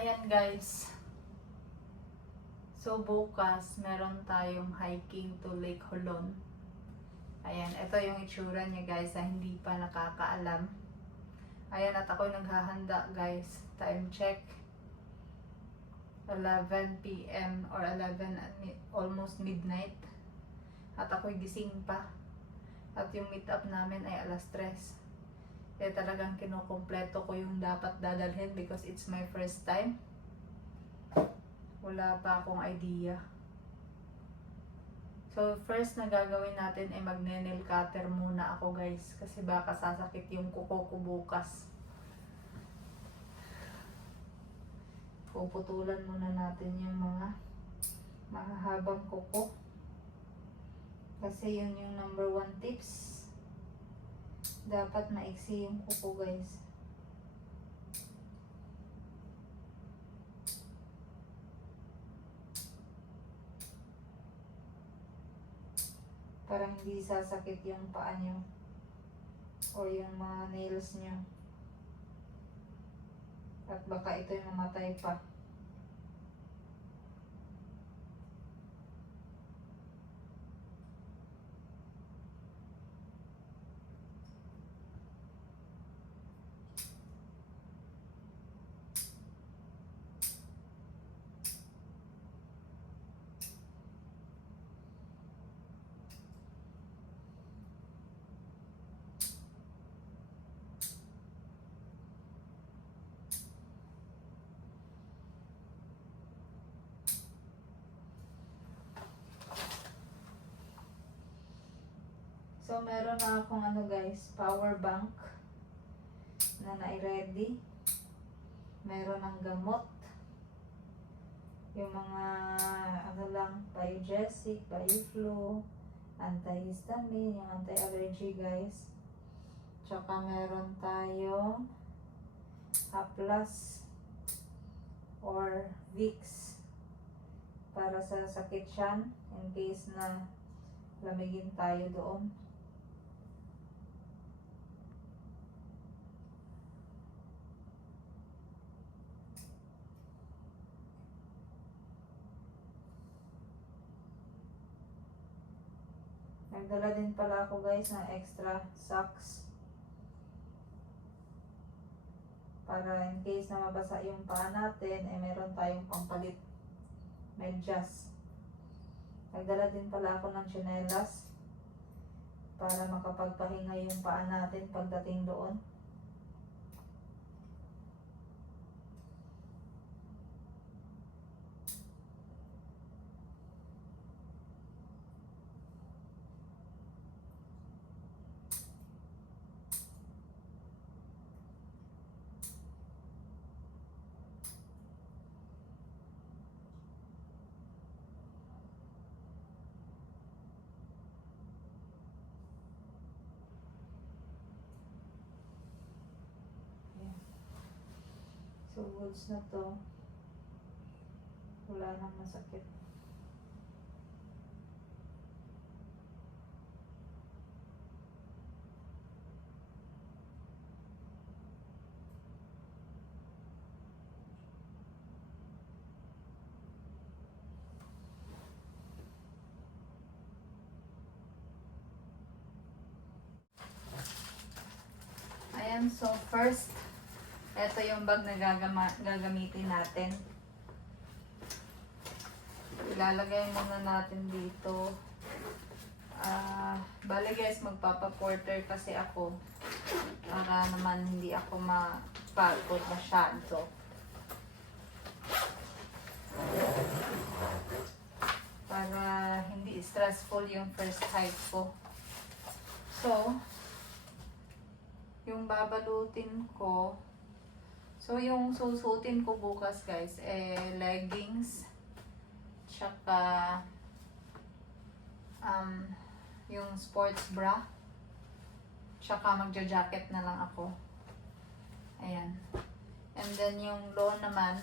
Ayan guys. So bukas, meron tayong hiking to Lake Holon. Ayan, ito yung itsura niya guys sa hindi pa nakakaalam. Ayan, at ako'y naghahanda guys. Time check. 11 p.m. or 11, almost midnight. At ako'y gising pa. At yung meet up namin ay alas 3. Kaya talagang kinukumpleto ko yung dapat dadalhin because it's my first time. Wala pa akong idea. So first na gagawin natin ay magne-nail cutter muna ako guys. Kasi baka sasakit yung kuko ko bukas. Puputulan muna natin yung mga mahahabang kuko. Kasi yun yung number 1 tips. Dapat maiksi yung kuko guys. Para hindi sasakit yung paa nyo o yung mga nails nyo. At baka ito'y mamatay pa. So, meron na akong guys, power bank na nai-ready. Meron ng gamot. Yung mga, biogesic, bioflu, antihistamine, yung anti-allergy guys. Tsaka meron tayong Haplas or Vicks para sa sakit siyan in case na lamigin tayo doon. Nagdala din pala ako guys ng extra socks para in case na mabasa yung paa natin, meron tayong pampalit medyas. Nagdala din pala ako ng tsinelas para makapagpahinga yung paa natin pagdating doon. So, goods na to. Wala nang masakit. Ayan, so first, ito yung bag na gagamitin natin. Ilalagay muna natin dito. Bale guys, magpapa-porter kasi ako. Para naman hindi ako mapagod masyado. Para hindi stressful yung first hike ko. So, yung babalutin ko, so yung susutin ko bukas guys, leggings, tsaka yung sports bra, tsaka magja-jacket na lang ako. Ayan. And then yung low naman,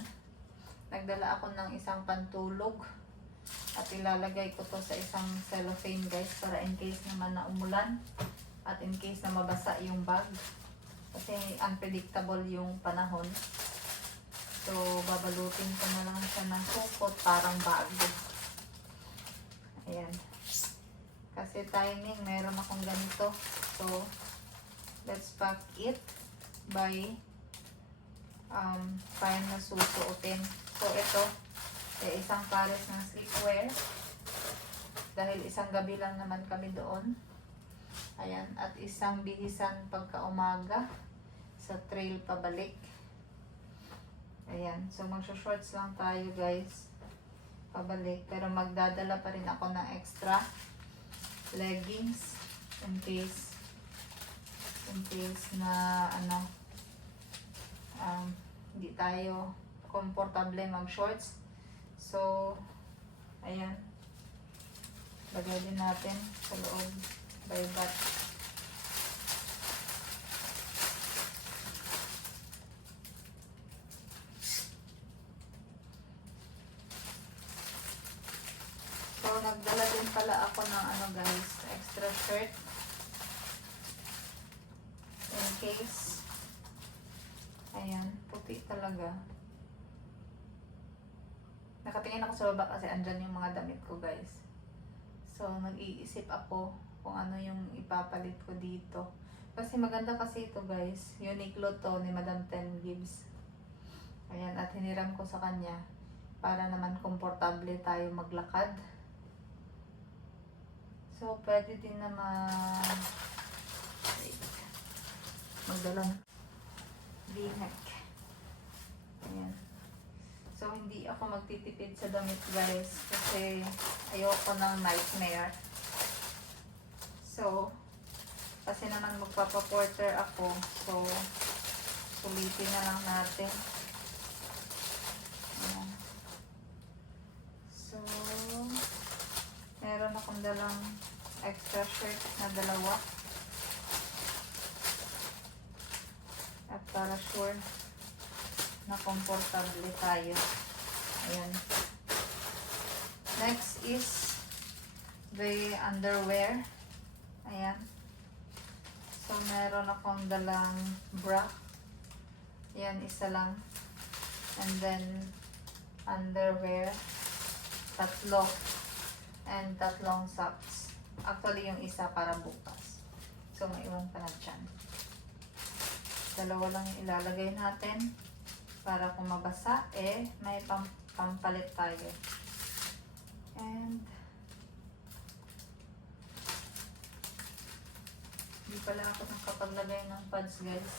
nagdala ako ng isang pantulog at ilalagay ko to sa isang cellophane guys para in case naman na umulan at in case na mabasa yung bag kasi unpredictable yung panahon. So, babalutin ko na lang siya ng supot, parang bago. Ayan. Kasi timing, meron akong ganito. So, let's pack it by paano na susuotin. So, ito, isang pares ng sleepwear. Dahil isang gabi lang naman kami doon. Ayan, at isang bihisan pagka-umaga sa trail pabalik. Ayan, so magsha-shorts lang tayo guys pabalik, pero magdadala pa rin ako ng extra leggings in case na hindi tayo komportable mag-shorts. So ayan, lagay din natin sa loob by bat. So, nagdala din pala ako ng guys, extra shirt. In case. Ayan, puti talaga. Nakatingin ako sa baba kasi andyan yung mga damit ko guys. So, nag-iisip ako kung ano yung ipapalit ko dito. Kasi maganda kasi ito guys. Uniqlo to ni Madam Ten Gibbs. Ayan, at hiniram ko sa kanya para naman komportable tayo maglakad. So, pwede din naman magdalang v-neck. Ayan. So, hindi ako magtitipid sa damit guys kasi ayoko ng nightmare. So, kasi naman magpapaporter ako. So, sulitin na lang natin. Ayan. So, meron akong dalang extra shirt na dalawa. At para sure na komportable tayo. Ayan. Next is the underwear. Ayan. So, meron akong dalang bra. Ayan, isa lang. And then, underwear. Tatlo. And tatlong socks. Actually, yung isa para bukas. So, may iwan pa na dyan. Dalawa lang yung ilalagay natin. Para kung mabasa, may pampalit tayo. And, hindi pala ako nakapaglagay ng pads, guys.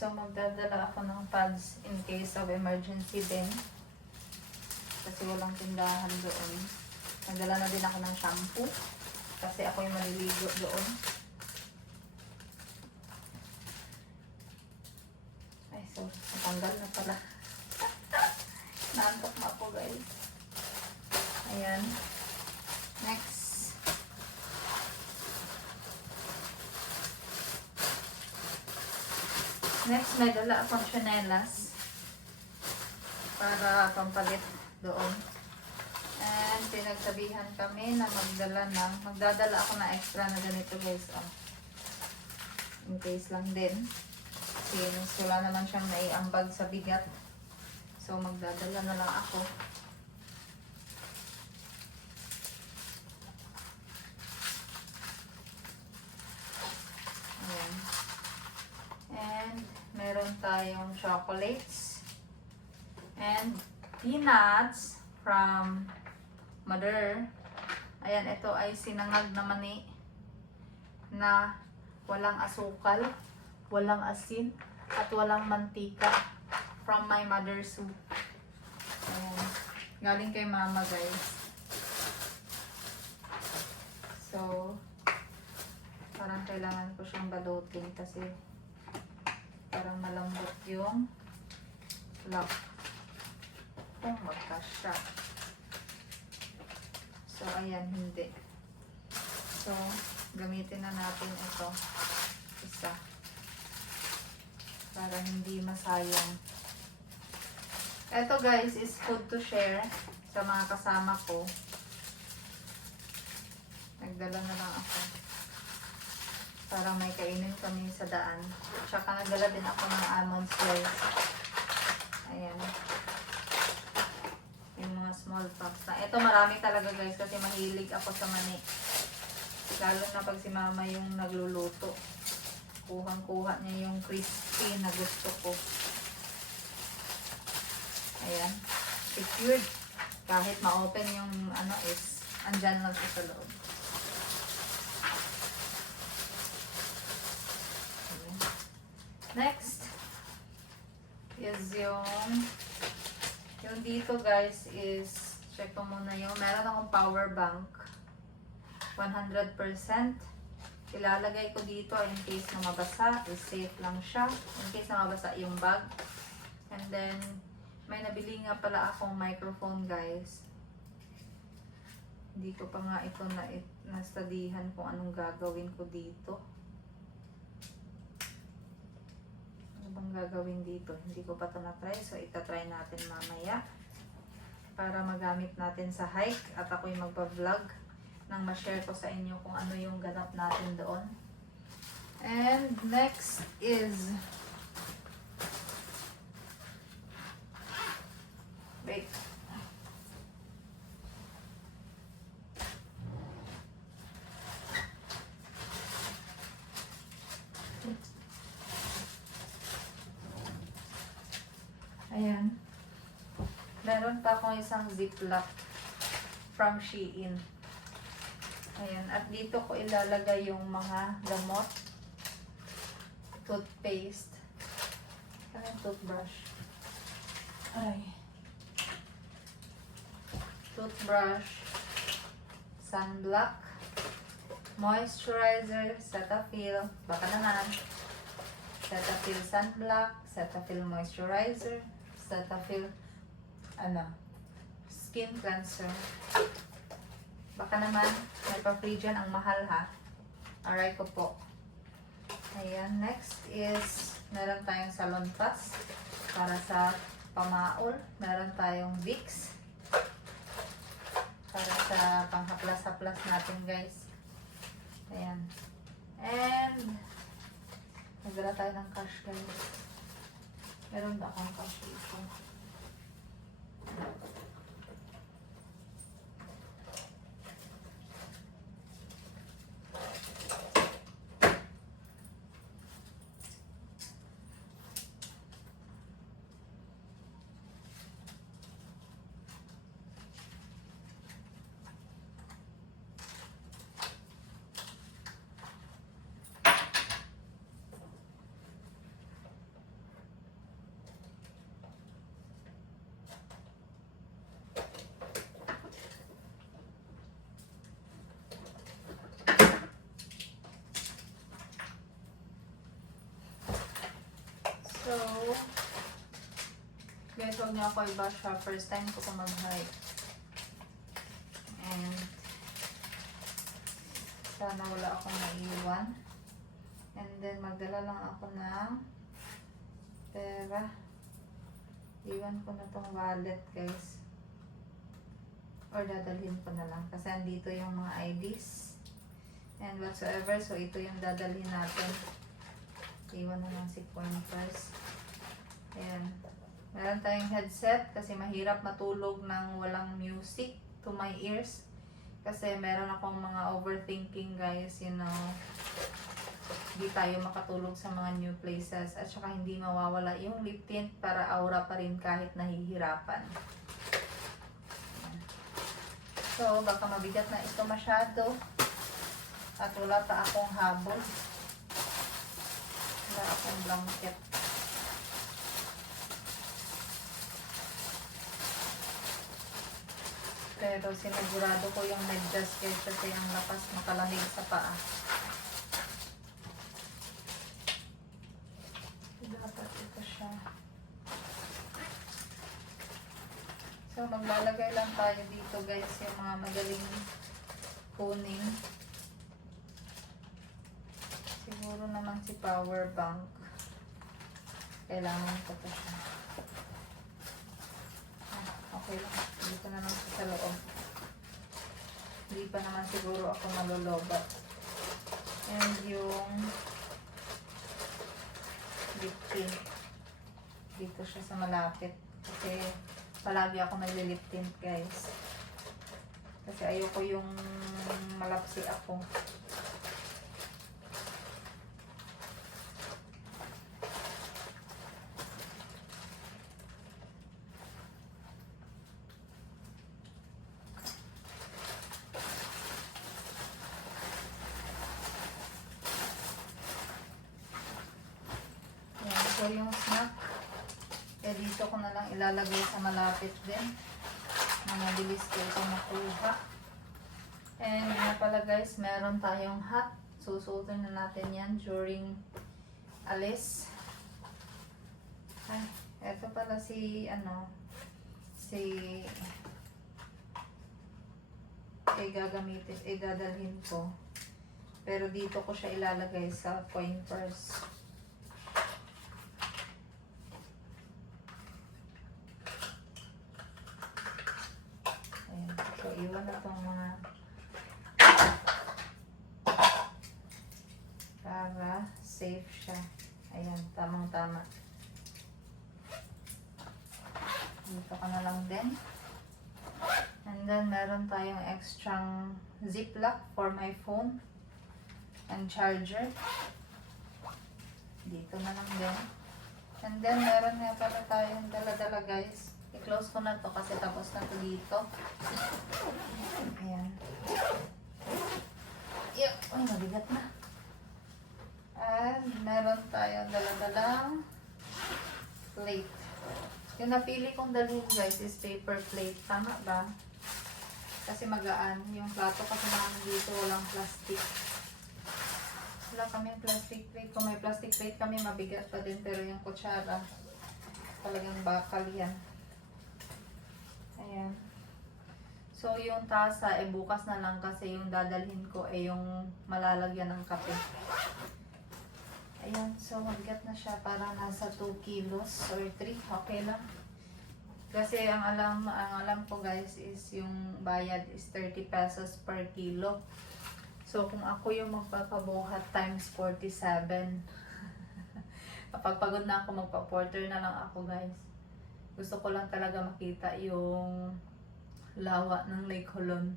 So, magdadala ako ng pads in case of emergency din. Kasi walang tindahan doon. Nagdala na din ako ng shampoo. Kasi ako yung maliligo doon. Ay, so, natanggal na pala. Naantok na ako, guys. Ayan. Next. Next, may dala akong chanelas para pampalit doon. And pinagsabihan kami na magdadala ako na extra na ganito guys. Oh. In case lang din. Kasi wala naman siyang naiambag sa bigat. So magdadala na lang ako. Ayan. And meron tayong chocolates and peanuts from Mother. Ayan, ito ay sinangag na mani na walang asukal, walang asin, at walang mantika from my mother's soup. Ayan. Galing kay mama guys. So, parang kailangan ko siyang balutin kasi parang malambot yung lock. Kung magkasya. So, ayan, hindi. So, gamitin na natin ito. Isa. Para hindi masayang. Ito guys is food to share sa mga kasama ko. Nagdala na lang ako. Para may kainin kami sa daan. Tsaka nagdala din ako ng almond slice. Ayan. Yung mga small packs na. Ito marami talaga guys kasi mahilig ako sa mani. Lalo na pag si mama yung nagluluto. Kuhang-kuha niya yung crispy na gusto ko. Ayan. Secured. Kahit ma-open yung ano is, andyan lang siya sa loob. Ayan. Next is yung dito guys is, check ko muna yung, meron akong power bank. 100%. Ilalagay ko dito in case na mabasa. Is safe lang siya. In case na mabasa yung bag. And then, may nabili nga pala akong microphone guys. Hindi ko pa nga ito na-studyhan kung anong gagawin ko dito. Ano bang gagawin dito? Hindi ko pa ito na-try. So, itatry natin mamaya. Para magamit natin sa hike. At ako'y magpa-vlog nang ma-share ko sa inyo kung ano yung ganap natin doon. And next is wait. Ayan. Meron pa akong isang ziplock from Shein. Ayan. At dito ko ilalagay yung mga gamot. Toothpaste. Ano yung toothbrush? Ay. Toothbrush. Sunblock. Moisturizer. Cetaphil. Baka naman. Cetaphil sunblock. Cetaphil moisturizer. Cetaphil skin cleanser. Baka naman, may pa-free dyan, ang mahal ha. Aray ko po. Ayan, next is, meron tayong salon pass para sa pamaol. Meron tayong Vicks para sa panghaplas-haplas natin guys. Ayan. And, nagdala tayo ng cash guys. Meron ba akong cash dito? So, guys, huwag niyo ako i-bash ha. First time ko po mag-hike. And, sana wala akong naiwan. And then, magdala lang ako ng pera. Iwan ko na tong wallet, guys. Or dadalhin ko na lang. Kasi andito yung mga IDs. And whatsoever. So, ito yung dadalhin natin. Iwan na lang si Pointers. Ayan. Meron tayong headset kasi mahirap matulog ng walang music to my ears. Kasi meron akong mga overthinking guys, you know. Hindi tayo makatulog sa mga new places. At saka hindi mawawala yung lip tint para aura pa rin kahit nahihirapan. Ayan. So, baka mabigat na ito masyado. At wala pa akong habol. Wala akong blanket. Pero sinigurado ko yung medyas kasi ang lakas makalamig sa paa. Dapat ito siya. So, maglalagay lang tayo dito guys, yung mga magaling kunin. Siguro naman si power bank. Kailangan ko pa siya. Okay lang. Dito na lang sa loob. Hindi pa naman siguro ako malolobat. And yung lip tint. Dito siya sa malapit. Kasi palagi ako naglilip tint guys. Kasi ayoko yung malapsi ako. So yung snack, dito ko na lang ilalagay sa malapit din. Na mabilis ko ito makuha. And nga pala guys, meron tayong hat. Susuotin na natin yan during alis. Ay, eto pala si gagamitin, dadalhin ko. Pero dito ko siya ilalagay sa coin purse. So, iwan na itong mga para safe siya. Ayan, tamang-tama. Dito ka na lang din. And then, meron tayong extrang ziplock for my phone and charger. Dito na lang din. And then, meron nga pala tayong dala-dala guys. I-close ko na to kasi tapos na to dito. Ayan. Yup. Ay, mabigat na. And meron tayong dala-dalang plate. Yung napili kong dalhin guys is paper plate. Tama ba? Kasi magaan. Yung plato kasi namin dito walang plastic. Wala kami plastic plate. Kung may plastic plate kami mabigat pa din. Pero yung kutsara talagang bakal yan. Ayan. So, yung tasa, bukas na lang kasi yung dadalhin ko yung malalagyan ng kape. Ayan. So, mabigat na siya. Parang nasa 2 kilos or 3. Okay lang. Kasi ang alam ko guys is yung bayad is 30 pesos per kilo. So, kung ako yung magpapabuhat times 47. Kapag pagod na ako, magpa-porter na lang ako guys. Gusto ko lang talaga makita yung lawa ng Lake Holon.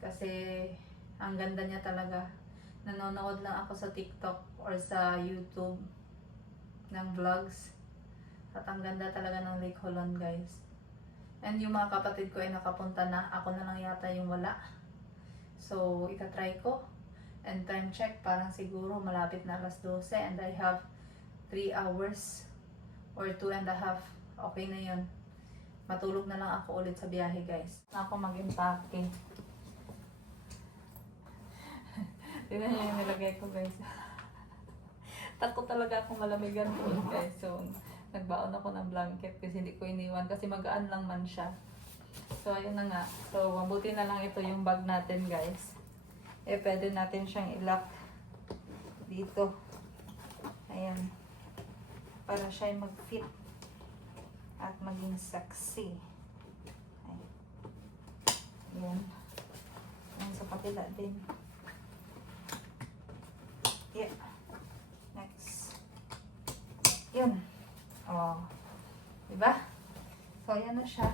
Kasi ang ganda niya talaga. Nanonood lang ako sa TikTok or sa YouTube ng vlogs. At ang ganda talaga ng Lake Holon guys. And yung mga kapatid ko ay nakapunta na. Ako na lang yata yung wala. So itatry ko. And time check, parang siguro malapit na alas 12 and I have 3 hours. Or 2.5. Okay na yun. Matulog na lang ako ulit sa biyahe guys. Ako mag-impake. Tignan niyo yung nilagay ko guys. Takot talaga akong malamigan ko guys. So, nagbaon ako ng blanket kasi hindi ko iniwan. Kasi magaan lang man siya. So, ayun na nga. So, mabuti na lang ito yung bag natin guys. Pwede natin siyang i-lock dito. Ayan. Para siya mag-fit at maging sexy. Ayan. Ayan sa kapila din. Yeah. Next. Yun. Oh. Diba? So, ayan na siya.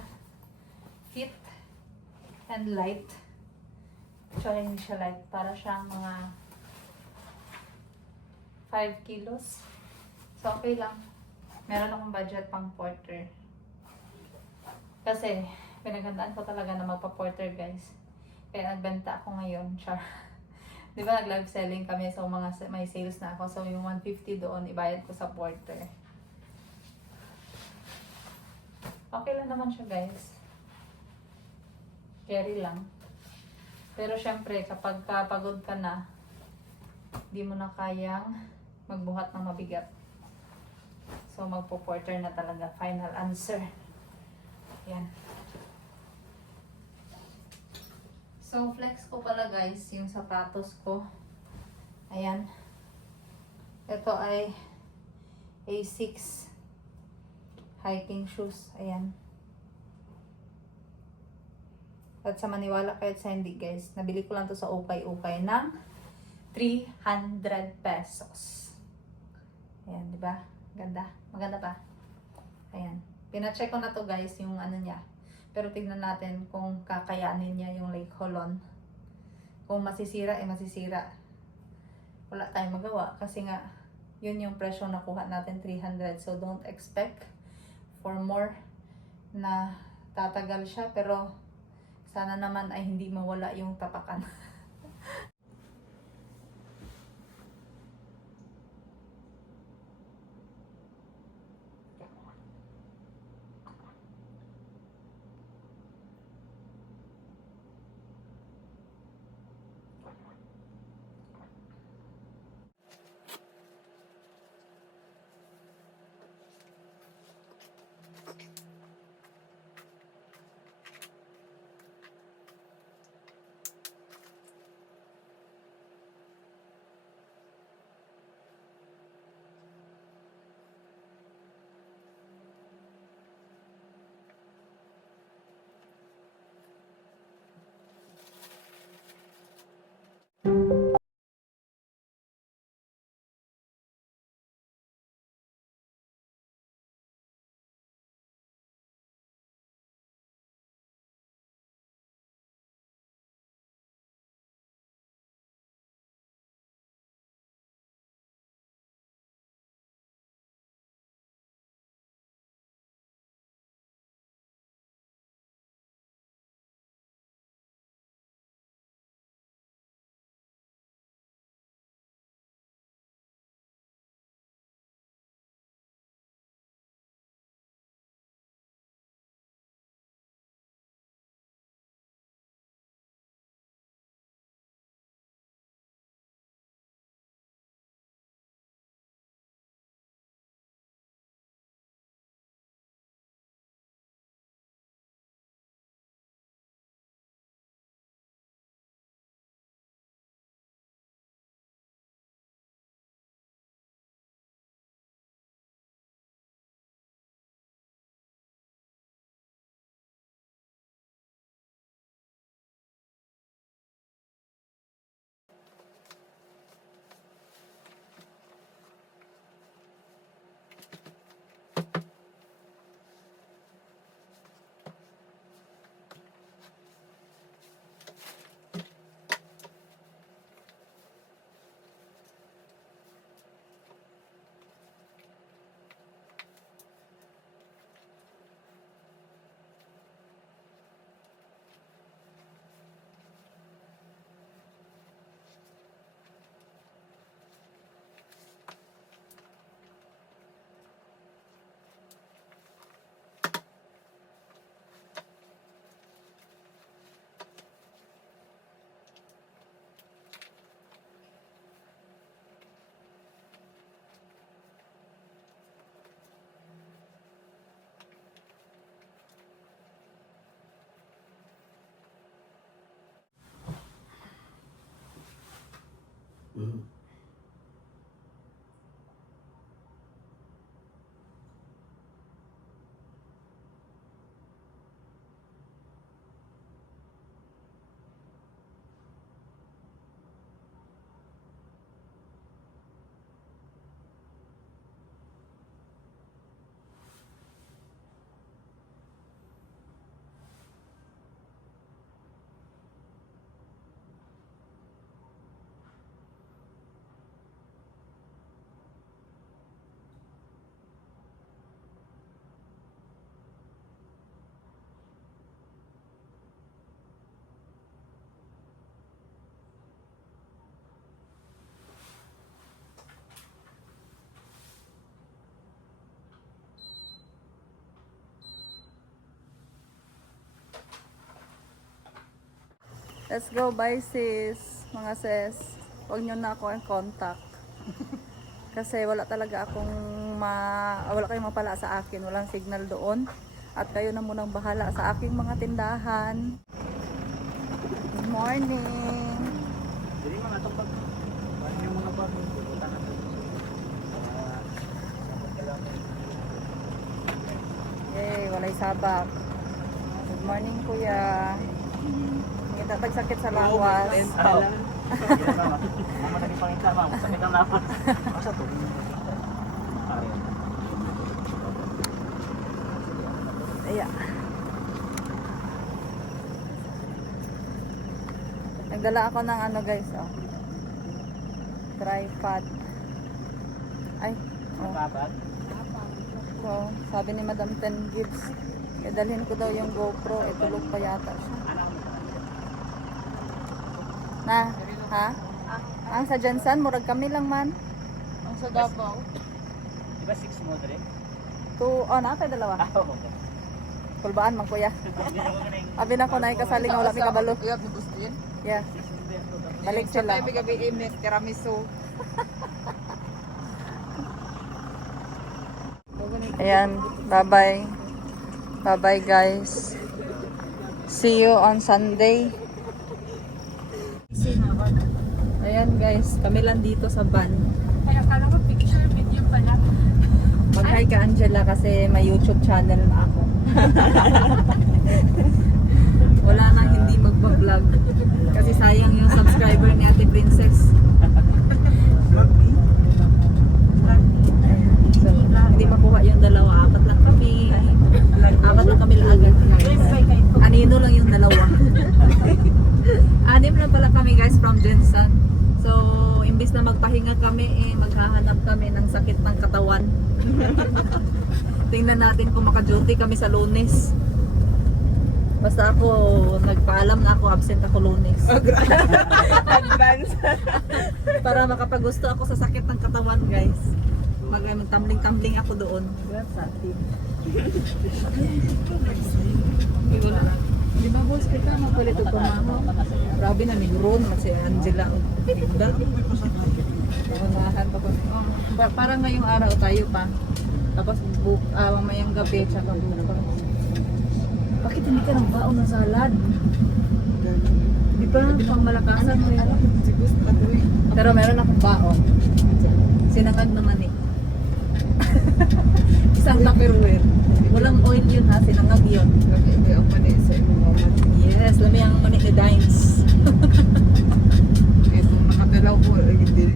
Fit and light. Tsaka hindi siya light. Para siyang mga 5 kilos. So, okay lang. Meron akong budget pang porter. Kasi, pinaghandaan ko talaga na magpa-porter, guys. Kaya nagbenta ako ngayon. Char. Di ba nag-live selling kami? So, may sales na ako. So, yung 150 doon, ibayad ko sa porter. Okay lang naman siya, guys. Carry lang. Pero, syempre, kapag pagod ka na, di mo na kayang magbuhat ng mabigat. So, magpo-porter na talaga. Final answer. Yan. So, flex ko pala guys, yung sapatos ko. Ayan. Ito ay A6 hiking shoes. Ayan. At sa maniwala kahit sa hindi guys, nabili ko lang to sa ukay-ukay ng 300 pesos. Ayan, di ba? Ganda. Maganda pa. Ayan. Pina-check ko na to guys, yung ano niya. Pero tignan natin kung kakayanin niya yung Lake Holon. Kung masisira, masisira. Wala tayong magawa. Kasi nga, yun yung presyo nakuha natin, 300. So, don't expect for more na tatagal siya. Pero, sana naman ay hindi mawala yung tapakan. Let's go, bye sis, mga sis. Huwag nyo na ako contact. Kasi wala talaga akong wala kayong mapala sa akin. Walang signal doon. At kayo na munang bahala sa aking mga tindahan. Good morning! Jadi mga tupag. Ano yung mga bag? Pupunta na doon. Yay, walay sabak. Good morning, kuya. Hindi tagsakit sa lawas. Mama tadi pangita, ma'am. Sakit ang lapas. Masa to? Ayan. Nagdala ako ng ano guys, oh. Tripod. Ay, oh. Dapat. So, sabi ni Madam 10 gives. Dalhin ko daw yung GoPro. Tulog pa yata siya. Na, ha? Ang sa Jansan, murag kami lang man. Ang sa Davao. Diba 6 mo dre? Nakapay dalawa. Okay. Kulbaan man kuya. Abi na ko na ikasaling wala mi kabalo. Iya, bibustin. Yeah. Balik sila. Sabay gabi imit tiramisu. Ayan, bye-bye. Bye-bye guys. See you on Sunday. Ayan guys, kami lang dito sa van. Kaya kala ko picture video pala. Mag-hi ka Angela kasi may YouTube channel na ako. Wala nang hindi magpa-vlog. Kasi sayang yung subscriber ni Ate Princess. So, hindi makuha yung dalawa. Apat lang kami agad. Anino lang yung dalawa. Anim lang pala kami guys from Jensen. So, imbis na magpahinga kami, maghahanap kami ng sakit ng katawan. Tingnan natin kung maka-duty kami sa Lunes. Basta ako, nagpaalam na ako, absent ako Lunes. Advance. Para makapagusto ako sa sakit ng katawan guys. Magtambling-tambling ako doon. Di ba boss, kita mapalit ito pamahaw. Grabe na, nigro naman si Angela. Tigda. Unahan pa ko. Parang ngayong araw tayo pa. Tapos mamayang gabi, tsaka bukas. Bakit hindi ka nang baon ng salad? Di ba? Pang malakasan mo yan. Pero meron akong baon. Sinangag naman eh. Isang Tupperware. Walang oil yun ha, sinangag yun. Hindi ako mani sa imong. Yes, lami ang mani ni Dines. Ito nakadalaw ko. Hindi.